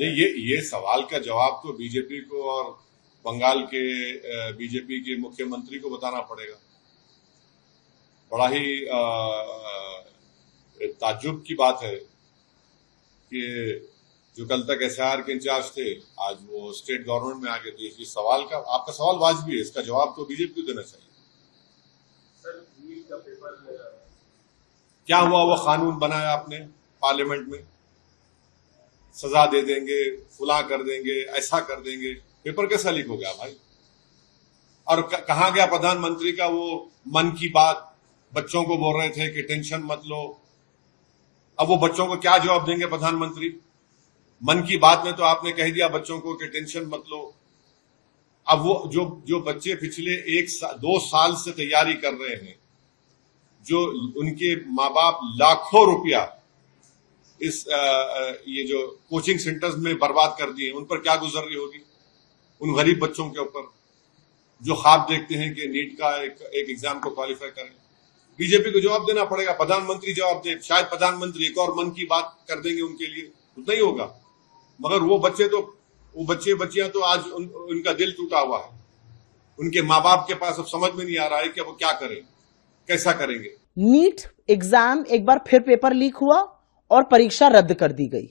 नहीं, ये सवाल का जवाब तो बीजेपी को और बंगाल के बीजेपी के मुख्यमंत्री को बताना पड़ेगा। बड़ा ही ताज्जुब की बात है कि जो कल तक एसआईआर के इंचार्ज थे, आज वो स्टेट गवर्नमेंट में आ गए। तो इस सवाल का, आपका सवाल वाजिबी है, इसका जवाब तो बीजेपी को देना चाहिए। सर, नीट का पेपर क्या हुआ? वो कानून बनाया आपने पार्लियामेंट में, सजा दे देंगे, फुला कर देंगे, ऐसा कर देंगे। पेपर कैसा लीक हो गया भाई? और कहाँ गया प्रधानमंत्री का वो मन की बात? बच्चों को बोल रहे थे कि टेंशन मत लो। अब वो बच्चों को क्या जवाब देंगे प्रधानमंत्री? मन की बात में तो आपने कह दिया बच्चों को कि टेंशन मत लो। अब वो जो बच्चे पिछले 2 साल से तैयारी कर रहे हैं, जो उनके माँ बाप लाखों रुपया इस ये जो कोचिंग सेंटर्स में बर्बाद कर दिए, उन पर क्या गुजर रही होगी? उन गरीब बच्चों के ऊपर जो ख्वाब देखते हैं कि नीट का एक एग्जाम को क्वालिफाई करें। बीजेपी को जवाब देना पड़ेगा, प्रधानमंत्री जवाब दे। शायद प्रधानमंत्री एक और मन की बात कर देंगे उनके लिए, उतना ही होगा। मगर वो बच्चे बच्चियां तो आज उनका दिल टूटा हुआ है। उनके माँ बाप के पास अब समझ में नहीं आ रहा है कि वो क्या करें, कैसा करेंगे। नीट एग्जाम एक बार फिर पेपर लीक हुआ और परीक्षा रद्द कर दी गई।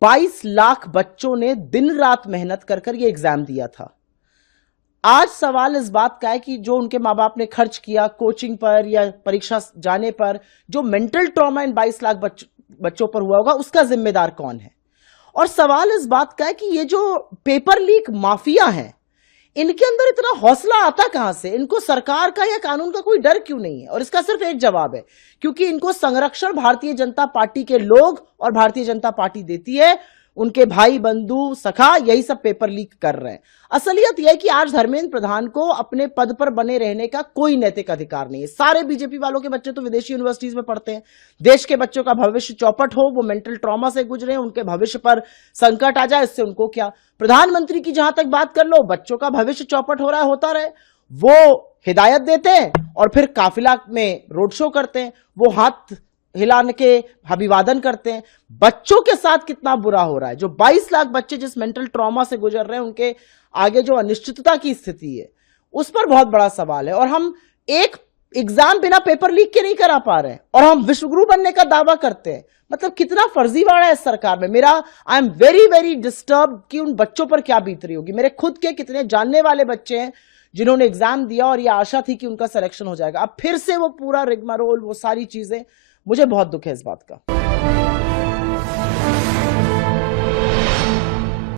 22 लाख बच्चों ने दिन रात मेहनत कर यह एग्जाम दिया था। आज सवाल इस बात का है कि जो उनके माँ बाप ने खर्च किया कोचिंग पर या परीक्षा जाने पर, जो मेंटल ट्रॉमा इन 22 लाख बच्चों पर हुआ होगा, उसका जिम्मेदार कौन है? और सवाल इस बात का है कि ये जो पेपर लीक माफिया हैं, इनके अंदर इतना हौसला आता कहां से? इनको सरकार का या कानून का कोई डर क्यों नहीं है? और इसका सिर्फ एक जवाब है, क्योंकि इनको संरक्षण भारतीय जनता पार्टी के लोग और भारतीय जनता पार्टी देती है। उनके भाई बंधु सखा यही सब पेपर लीक कर रहे हैं। असलियत यह है कि आज धर्मेंद्र प्रधान को अपने पद पर बने रहने का कोई नैतिक अधिकार नहीं है। सारे बीजेपी वालों के बच्चे तो विदेशी यूनिवर्सिटीज में पढ़ते हैं। देश के बच्चों का भविष्य चौपट हो, वो मेंटल ट्रॉमा से गुजरे, उनके भविष्य पर संकट आ जाए, इससे उनको क्या? प्रधानमंत्री की जहां तक बात कर लो, बच्चों का भविष्य चौपट हो रहा है, होता रहे। वो हिदायत देते हैं और फिर काफिला में रोड शो करते हैं, वो हाथ हिलाने के अभिवादन करते हैं। बच्चों के साथ कितना बुरा हो रहा है। जो 22 लाख बच्चे जिस मेंटल ट्रॉमा से गुजर रहे हैं, उनके आगे जो अनिश्चितता की स्थिति है, उस पर बहुत बड़ा सवाल है। और हम एक एग्जाम बिना पेपर लीक के नहीं करा पा रहे हैं और हम विश्वगुरु बनने का दावा करते हैं। मतलब कितना फर्जीवाड़ा है इस सरकार में। I am very very disturb कि उन बच्चों पर क्या बीत रही होगी। मेरे खुद के कितने जानने वाले बच्चे हैं जिन्होंने एग्जाम दिया और ये आशा थी कि उनका सिलेक्शन हो जाएगा। अब फिर से वो पूरा रिगमारोल, वो सारी चीजें, मुझे बहुत दुख है इस बात का।